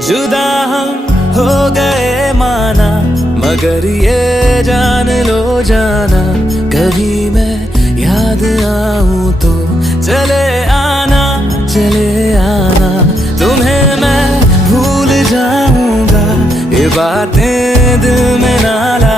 जुदा हम हो गए माना, मगर ये जान लो जाना, कभी मैं याद आऊं तो चले आना, चले आना। तुम्हें मैं भूल जाऊंगा, ये बातें दिल में ना ला